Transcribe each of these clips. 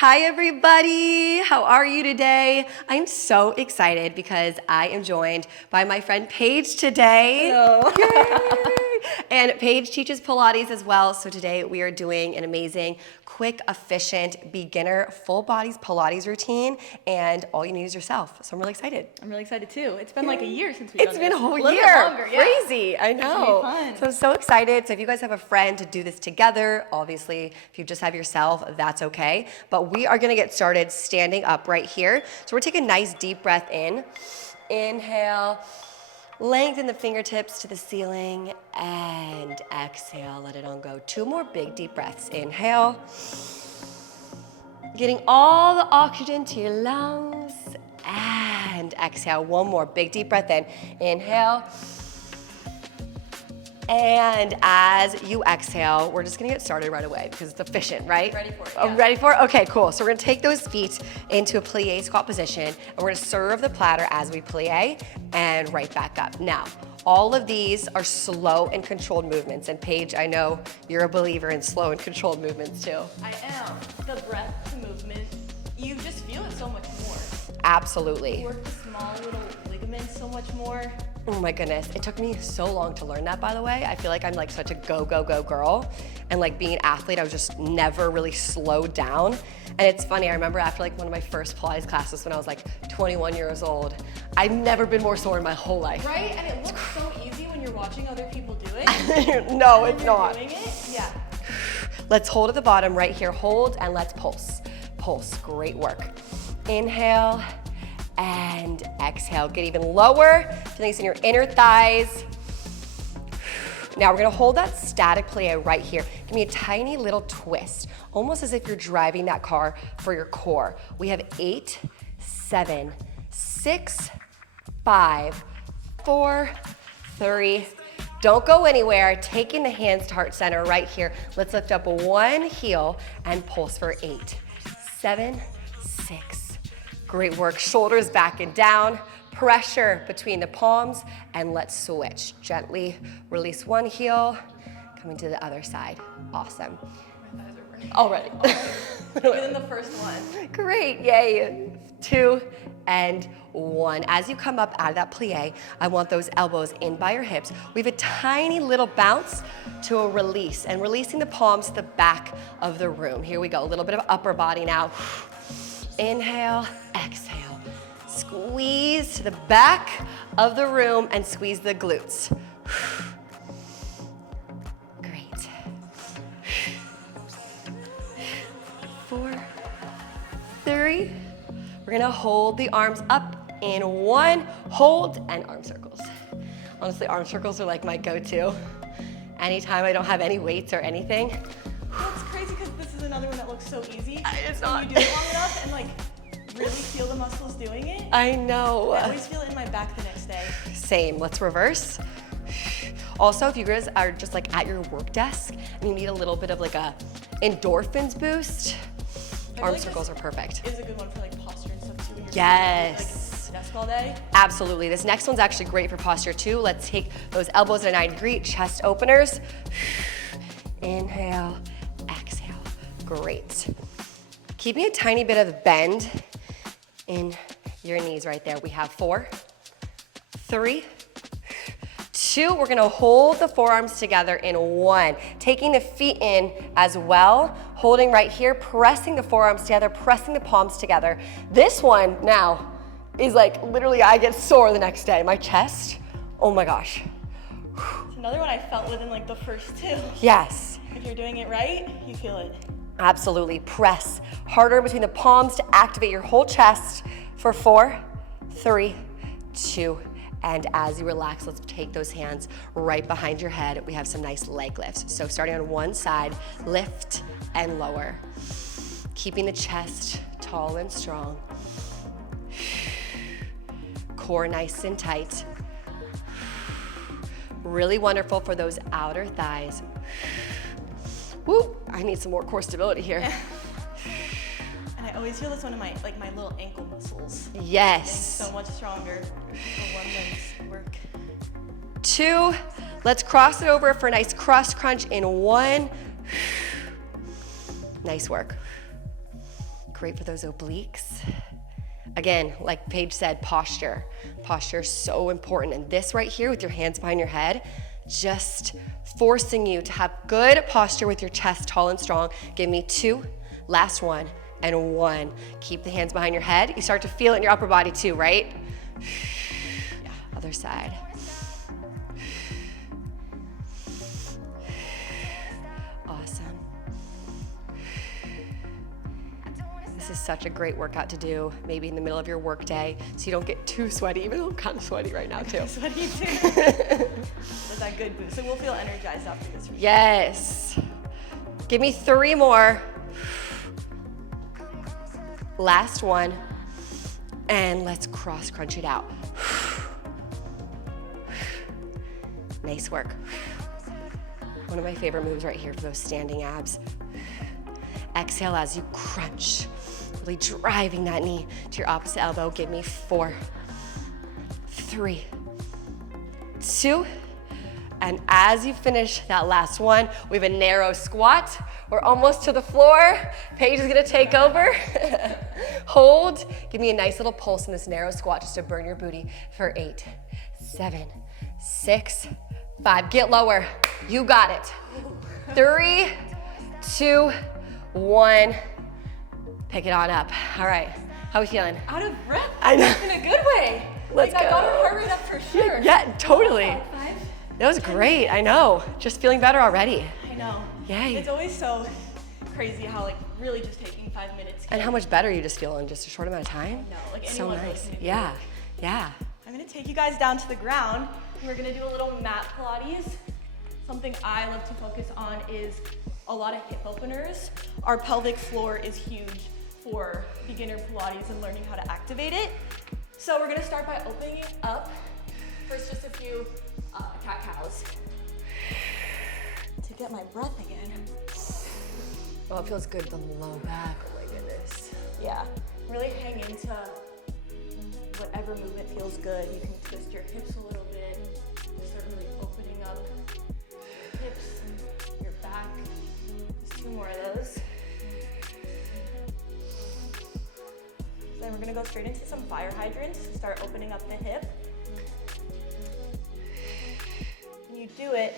Hi everybody, how are you today? I'm so excited because I am joined by my friend Paige today. Hello. Yay! And Paige teaches Pilates as well, so today we are doing an amazing, quick, efficient, beginner, full bodies Pilates routine, and all you need is yourself, so I'm really excited. I'm really excited too. It's been like a year since we've done It's been a whole little year. bit longer, yeah. Crazy, I know. It's gonna be fun. So I'm so excited. So if you guys have a friend to do this together, obviously, if you just have yourself, that's okay. But we are gonna get started standing up right here. So we're taking a nice deep breath in. Inhale, lengthen the fingertips to the ceiling, and exhale, let it on go. 2 more big deep breaths. Inhale, getting all the oxygen to your lungs, and exhale. 1 more big deep breath in. Inhale. And as you exhale, we're just gonna get started right away because it's efficient, right? Ready for it, Oh, yeah. ready for it? Okay, cool. So we're gonna take those feet into a plie squat position, and we're gonna serve the platter as we plie and right back up. Now, all of these are slow and controlled movements. And Paige, I know you're a believer in slow and controlled movements too. I am. The breath, the movement, you just feel it so much more. Absolutely. You work the small little ligaments so much more. Oh my goodness, it took me so long to learn that, by the way. I feel like I'm like such a go, go, go girl. And like being an athlete, I was just never really slowed down. And it's funny, I remember after like one of my first Pilates classes when I was like 21 years old, I've never been more sore in my whole life. Right? And it looks so easy when you're watching other people do it. No, When it's you're not. doing it, yeah. Let's hold at the bottom right here. Hold and let's pulse. Pulse, great work. Inhale and exhale. Get even lower. Feeling this in your inner thighs. Now we're gonna hold that static plie right here. Give me a tiny little twist, almost as if you're driving that car for your core. We have 8, 7, 6, 5, 4, 3. Don't go anywhere. Taking the hands to heart center right here. Let's lift up 1 heel and pulse for 8, 7, 6. Great work. Shoulders back and down. Pressure between the palms, and let's switch. Gently release 1 heel, coming to the other side. Awesome. My thighs are burning. Already. Within the first one. Great, yay. 2 and 1. As you come up out of that plie, I want those elbows in by your hips. We have a tiny little bounce to a release, and releasing the palms to the back of the room. Here we go, a little bit of upper body now. Inhale, exhale. Squeeze to the back of the room and squeeze the glutes. Great. 4, 3. We're gonna hold the arms up in 1, hold, and arm circles. Honestly, arm circles are like my go-to. Anytime I don't have any weights or anything. That's crazy because this is another one that looks so easy. It's And not. you do it long enough and like really feel the muscles doing it. I know. I always feel it in my back the next day. Same, let's reverse. Also, if you guys are just like at your work desk and you need a little bit of like a endorphins boost, feel arm like circles are perfect. Is a good one for like posture and stuff too. When you're Yes. Like, desk all day. Absolutely. This next one's actually great for posture too. Let's take those elbows at a 90-degree, chest openers. Inhale, exhale. Great. Keeping a tiny bit of bend in your knees right there. We have 4, 3, 2. We're gonna hold the forearms together in 1. Taking the feet in as well, holding right here, pressing the forearms together, pressing the palms together. This one now is like literally I get sore the next day. My chest, oh my gosh. It's another one I felt within like the first 2. Yes. If you're doing it right, you feel it. Absolutely. Press harder between the palms to activate your whole chest for 4, 3, 2, and as you relax, let's take those hands right behind your head. We have some nice leg lifts. So starting on one side, lift and lower. Keeping the chest tall and strong. Core nice and tight. Really wonderful for those outer thighs. Woo, I need some more core stability here. And I always feel this one in my my little ankle muscles. Yes. Getting so much stronger for one legs work. 2, let's cross it over for a nice cross crunch in 1. Nice work. Great for those obliques. Again, like Paige said, posture. Posture is so important. And this right here with your hands behind your head, just forcing you to have good posture with your chest tall and strong. Give me 2, last one, and 1. Keep the hands behind your head. You start to feel it in your upper body too, right? Yeah. Other side. Awesome. This is such a great workout to do, maybe in the middle of your work day, so you don't get too sweaty, even though I'm kind of sweaty right now too. Sweaty too. With that good boost. So we'll feel energized after this. Yes. Give me 3 more. Last one. And let's cross crunch it out. Nice work. One of my favorite moves right here for those standing abs. Exhale as you crunch, really driving that knee to your opposite elbow. Give me 4, 3, 2, and as you finish that last one, we have a narrow squat. We're almost to the floor. Paige is gonna take over. Hold. Give me a nice little pulse in this narrow squat just to burn your booty for 8, 7, 6, 5. Get lower. You got it. 3, 2, 1. Pick it on up. All right. How are we feeling? Out of breath. I know. In a good way. Let's go. I got our heart rate up for sure. Yeah, totally. 5, That was great. I know. Just feeling better already. I know. Yay. It's always so crazy how like really just taking 5 minutes. And how much better you just feel in just a short amount of time. No, like So anyone nice. can do Yeah. it. Yeah. I'm gonna take you guys down to the ground. We're gonna do a little mat Pilates. Something I love to focus on is a lot of hip openers. Our pelvic floor is huge for beginner Pilates and learning how to activate it. So we're gonna start by opening it up. First, just a few cat-cows. To get my breath again. Oh, it feels good, the low back. Oh my goodness. Yeah, really hang into whatever movement feels good. You can twist your hips a little bit. Start really opening up your hips and your back. Just 2 more of those. Then we're gonna go straight into some fire hydrants. Start opening up the hip. When you do it,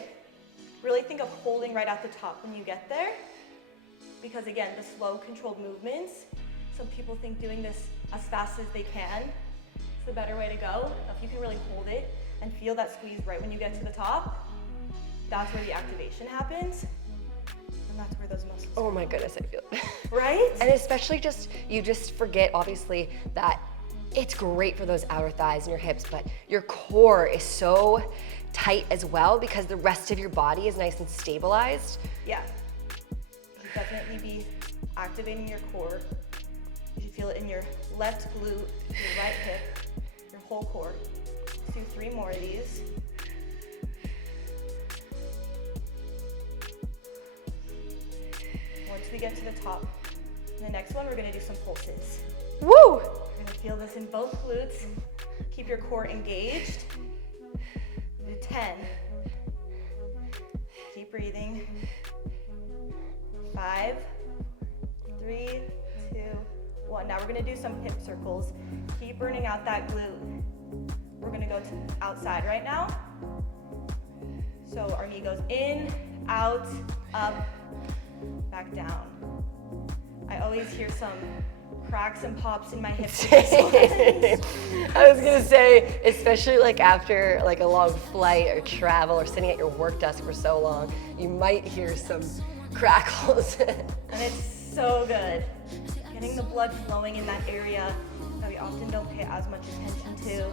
really think of holding right at the top when you get there. Because again, the slow, controlled movements, some people think doing this as fast as they can is the better way to go. If you can really hold it and feel that squeeze right when you get to the top, that's where the activation happens. And that's where those muscles Oh my goodness, I feel it. Right? And especially you just forget, obviously, that it's great for those outer thighs and your hips, but your core is so tight as well because the rest of your body is nice and stabilized. Yeah. You definitely be activating your core. You should feel it in your left glute, your right hip, your whole core. Let's do 3 more of these. Once we get to the top, the next one, we're gonna do some pulses. Woo! You're gonna feel this in both glutes. Keep your core engaged. Do 10. Keep breathing. 5, 3, 2, 1. Now we're gonna do some hip circles. Keep burning out that glute. We're gonna go to outside right now. So our knee goes in, out, up, back down. I always hear some cracks and pops in my hips. I was gonna say, especially like after like a long flight or travel or sitting at your work desk for so long, you might hear some crackles. And it's so good. Getting the blood flowing in that area that we often don't pay as much attention to.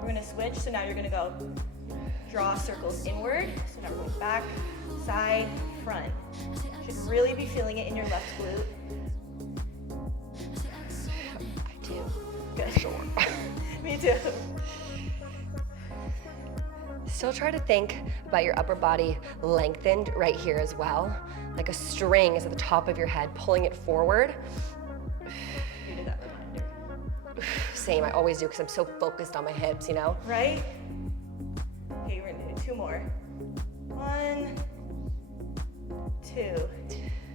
We're gonna switch, so now you're gonna go draw circles inward. So now we're going back, side, front. You should really be feeling it in your left glute. I do. Good. Sure. Me too. Still try to think about your upper body lengthened right here as well. Like a string is at the top of your head, pulling it forward. You did that reminder. Same, I always do because I'm so focused on my hips, you know? Right? Okay, we're gonna do 2 more. 1, 2.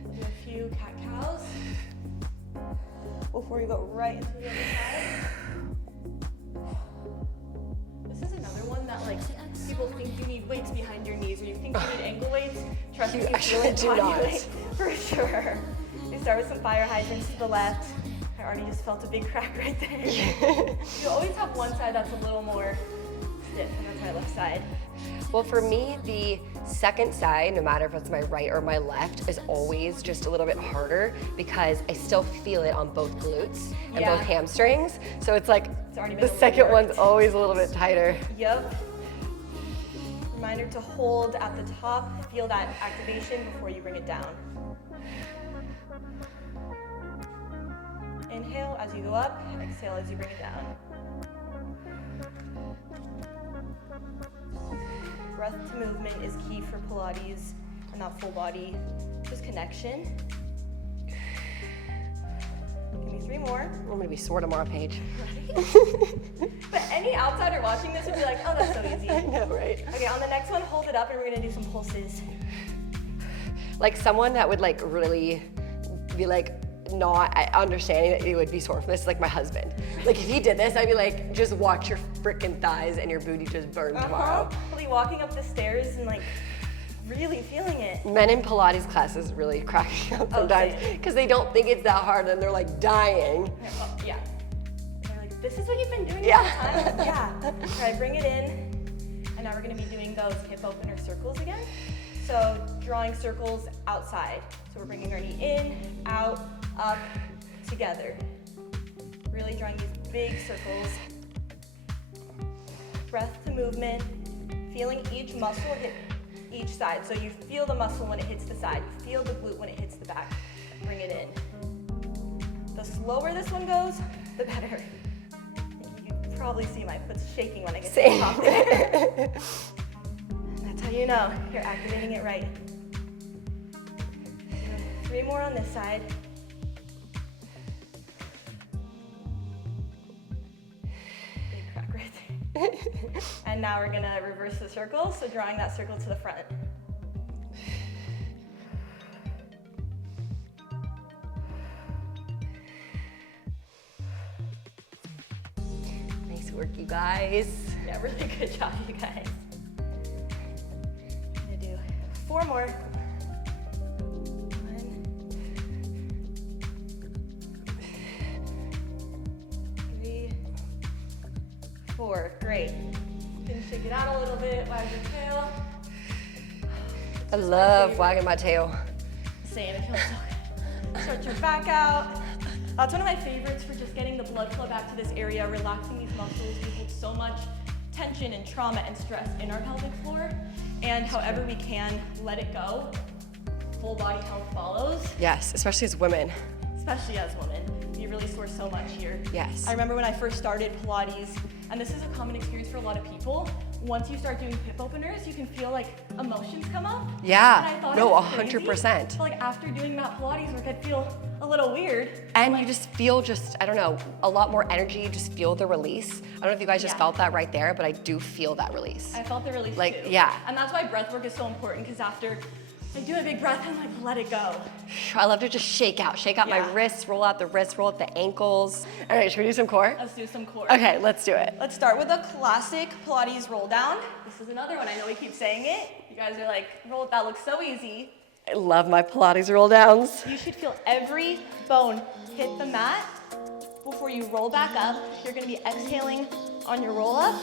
We'll do a few cat-cows. before you go right into the other side. This is another one that like people think you need weights behind your knees or you think you need ankle weights. Trust me, you actually do not. For sure. We start with some fire hydrants to the left. I already just felt a big crack right there. You always have one side that's a little more stiff, and that's my left side. Well, for me, the second side, no matter if it's my right or my left, is always just a little bit harder because I still feel it on both glutes and both hamstrings. So it's like the second one's always a little bit tighter. Yep. Reminder to hold at the top, feel that activation before you bring it down. Inhale as you go up, exhale as you bring it down. Breath to movement is key for Pilates, and not full body, just connection. Give me 3 more. I'm gonna be sore tomorrow, Paige. But any outsider watching this would be like, oh, that's so easy. I know, right? Okay, on the next one, hold it up and we're gonna do some pulses. Like someone that would like really be like not understanding that you would be sore from this is like my husband. Like if he did this, I'd be like, just watch your freaking thighs and your booty just burn tomorrow. He'll be walking up the stairs and like really feeling it. Men in Pilates classes really crack me up sometimes because they don't think it's that hard and they're like dying. Yeah. They're like, this is what you've been doing the whole time? Yeah. All right, bring it in. And now we're gonna be doing those hip opener circles again. So drawing circles outside. So we're bringing our knee in, out, up, together. Really drawing these big circles. Breath to movement, feeling each muscle hit each side. So you feel the muscle when it hits the side, you feel the glute when it hits the back. Bring it in. The slower this one goes, the better. You can probably see my foot's shaking when I get to the top there. That's how you know you're activating it right. 3 more on this side. Big crack right there. And now we're gonna reverse the circle, so drawing that circle to the front. Nice work, you guys. Yeah, really good job, you guys. I'm gonna do 4 more. 1, 3, 4. Great. You can shake it out a little bit, wag your tail. I love wagging my tail. Same, it feels so good. Stretch your back out. That's one of my favorites for just getting the blood flow back to this area, relaxing these muscles. We hold so much tension and trauma and stress in our pelvic floor, and however we can let it go, full body health follows. Yes, especially as women. Especially as women, we really source so much here. Yes. I remember when I first started Pilates, and this is a common experience for a lot of people, once you start doing hip openers, you can feel like emotions come up. Yeah, And I thought no, it was crazy. 100%. But like after doing that Pilates work, I'd feel a little weird. And you just feel I don't know, a lot more energy, you just feel the release. I don't know if you guys just felt that right there, but I do feel that release. I felt the release like, too. Yeah. And that's why breath work is so important, because after I do a big breath and like let it go. I love to just shake out my wrists, roll out the wrists, roll up the ankles. All right, should we do some core? Let's do some core. Okay, let's do it. Let's start with a classic Pilates roll down. This is another one, I know we keep saying it. You guys are like, that looks so easy. I love my Pilates roll downs. You should feel every bone hit the mat before you roll back up. You're gonna be exhaling on your roll up.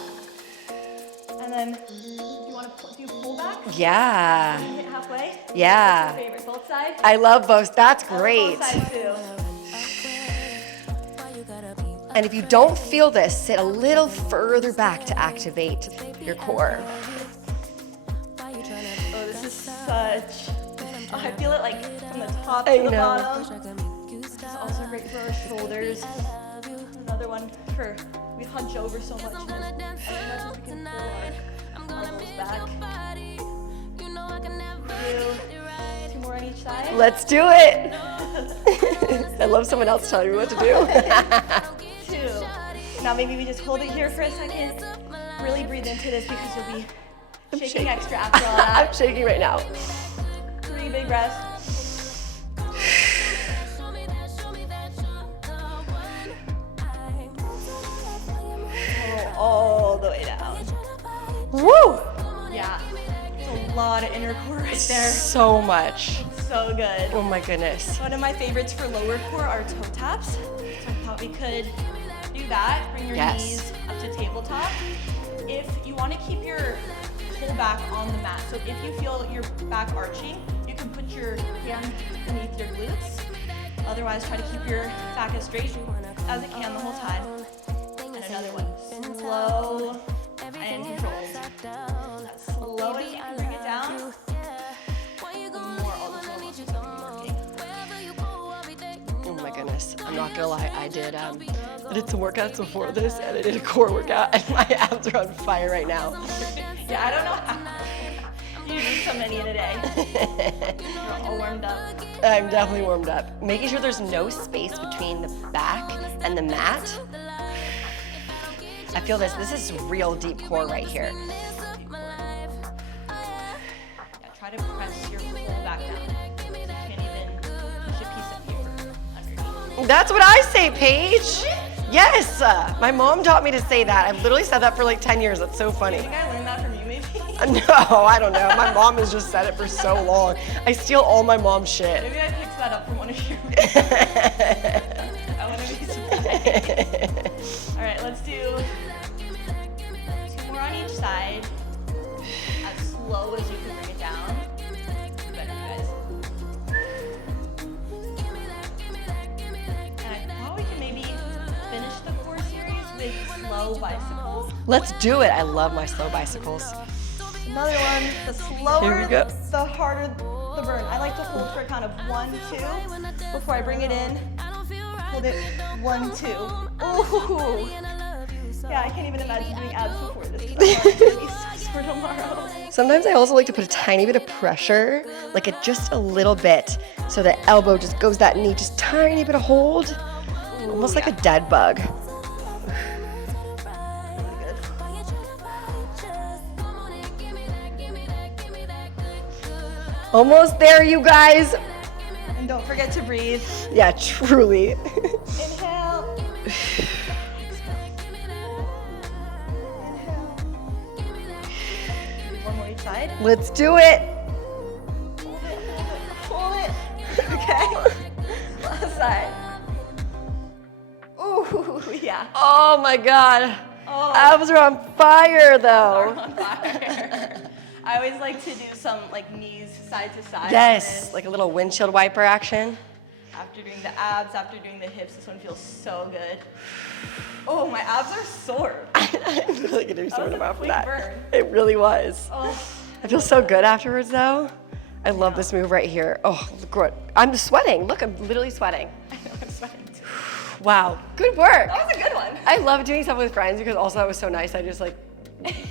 And then, you wanna do pull back? Yeah. Can you hit halfway? Yeah. What's your favorite, both sides? I love both, that's great. Both sides too. And if you don't feel this, sit a little further back to activate your core. Oh, this is such, I feel it like from the top to the bottom. This is also great for our shoulders. Another one for, we hunch over so much. And as much as we can pull our elbows back. 2 more on each side. Let's do it. I love someone else telling me what to do. 2. Now maybe we just hold it here for a second. Really breathe into this because you'll be shaking extra after all that. I'm shaking right now. 3 big breaths. Woo! Yeah, it's a lot of inner core right there. So much. So good. Oh my goodness. One of my favorites for lower core are toe taps. So I thought we could do that. Bring your knees up to tabletop. If you want to keep your whole back on the mat, so if you feel your back arching, you can put your hand beneath your glutes. Otherwise, try to keep your back as straight as it can the whole time. And another one, slow and controlled. As slow as you can bring it down, the more all the slow motions are working. Oh my goodness, I'm not gonna lie, I did some workouts before this, and I did a core workout, and my abs are on fire right now. Yeah, I don't know how you do so many in a day. You're all warmed up. I'm definitely warmed up. Making sure there's no space between the back and the mat. I feel this is real deep core right here. Yeah, try to press your whole back down. You can't even push a piece of paper underneath. That's what I say, Paige. Yes, my mom taught me to say that. I've literally said that for like 10 years. That's so funny. I think I learned that from you, maybe. No, I don't know. My mom has just said it for so long. I steal all my mom's shit. Maybe I picked that up from one of your I want to be surprised. All right, let's do 2 more on each side. As slow as you can bring it down. Better, you guys. And I thought we can maybe finish the core series with slow bicycles. Let's do it. I love my slow bicycles. Another one, the Here slower, we go. the harder the burn. I like to hold for a count of 1, 2 before I bring it in. Hold it, 1, 2. Ooh. Yeah, I can't even imagine doing abs before this. I'm gonna be so sore tomorrow. Sometimes I also like to put a tiny bit of pressure, like just a little bit, so the elbow just goes that knee, just tiny bit of hold, almost like a dead bug. Almost there, you guys. And don't forget to breathe. Yeah, truly. Inhale. Inhale. One more each side. Let's do it. Hold it. Okay. Last side. Ooh, yeah. Oh my God. Oh. Abs are on fire though. On fire. I always like to do some like knees side to side. Yes, like a little windshield wiper action. After doing the abs, after doing the hips, this one feels so good. Oh, my abs are sore. I'm really gonna be sore was a tomorrow for quick that. burn. It really was. Oh, I feel so good afterwards though. I love this move right here. Oh, look what, I'm sweating. Look, I'm literally sweating. I know I'm sweating too. Wow, good work. That was a good one. I love doing stuff with friends because also that was so nice. I just like,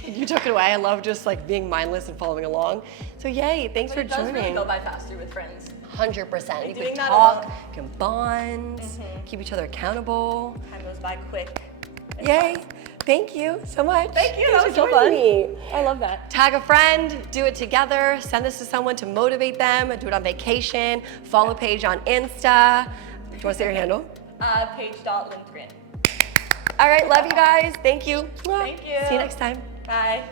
you took it away. I love just like being mindless and following along. So yay, thanks for It does joining. really go by faster with friends. 100%. You doing can that talk, alone. you can bond, keep each other accountable. Time goes by quick. and Yay. fast. Thank you so much. Thank you. Thanks That was for so fun. joining me. I love that. Tag a friend, do it together, send this to someone to motivate them, do it on vacation, follow Paige on Insta. Do you want to say your handle? Paige.Lindgren. All right, love you guys. Thank you. Thank you. See you next time. Bye.